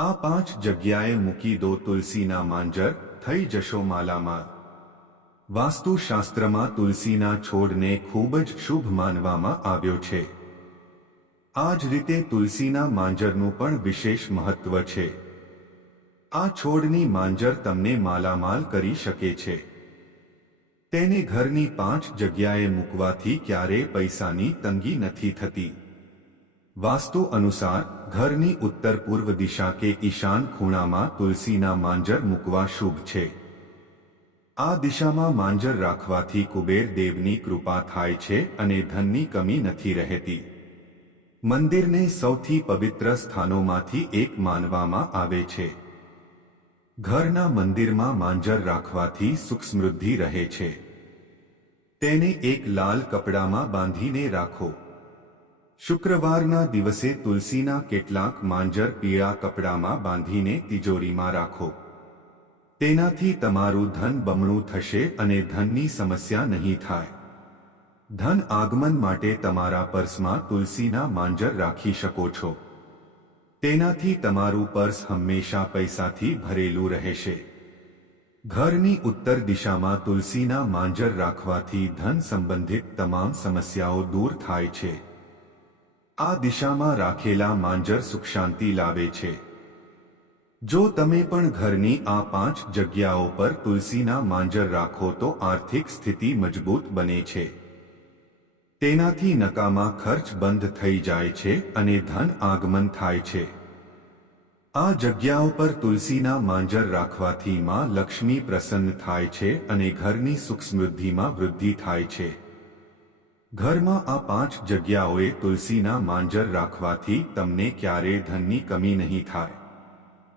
આ 5 જગ્યાએ મૂકી દો તુલસીના માંજર, થઈ જશો માલામાલ। વાસ્તુશાસ્ત્રમાં તુલસીના છોડને ખૂબ જ શુભ માનવામાં આવ્યો છે। આ જ રીતે તુલસીના માંજરનું પણ વિશેષ મહત્વ છે। આ છોડની માંજર તમને માલામાલ કરી શકે છે। તેને ઘરની 5 જગ્યાએ મૂકવાથી ક્યારેય પૈસાની તંગી નથી થતી। વાસ્તુ અનુસાર ઘરની ઉત્તર પૂર્વ દિશા કે ઈશાન ખૂણામાં તુલસીના માંજર મૂકવા શુભ છે। આ દિશામાં માંજર રાખવાથી કુબેર દેવની કૃપા થાય છે અને ધનની કમી નથી રહેતી। મંદિરને સૌથી પવિત્ર સ્થાનોમાંથી એક માનવામાં આવે છે। ઘરના મંદિરમાં માંજર રાખવાથી સુખ સમૃદ્ધિ રહે છે। તેને એક લાલ કપડામાં બાંધીને રાખો। શુક્રવારના દિવસે તુલસીના કેટલાક માંજર પીળા કપડામાં બાંધીને તિજોરીમાં રાખો। તેનાથી તમારું ધન બમણું થશે અને ધનની સમસ્યા નહીં થાય। ધન આગમન માટે તમારા પર્સમાં તુલસીના માંજર રાખી શકો છો। તેનાથી તમારું પર્સ હંમેશા પૈસાથી ભરેલું રહેશે। ઘરની ઉત્તર દિશામાં તુલસીના માંજર રાખવાથી ધન સંબંધિત તમામ સમસ્યાઓ દૂર થાય છે। આ દિશામાં રાખેલા માંજર સુખ શાંતિ લાવે છે। જો તમે પણ ઘરની આ 5 જગ્યાઓ પર તુલસીના માંજર રાખો તો આર્થિક સ્થિતિ મજબૂત બને છે। તેનાથી નકામા ખર્ચ બંધ થઈ જાય છે અને ધન આગમન થાય છે। આ જગ્યાઓ પર તુલસીના માંજર રાખવાથી માં લક્ષ્મી પ્રસન્ન થાય છે અને ઘરની સુખ સમૃદ્ધિમાં વૃદ્ધિ થાય છે। ઘરમાં આ 5 જગ્યાઓએ તુલસીના માંજર રાખવાથી તમને ક્યારેય ધનની કમી નહીં થાય।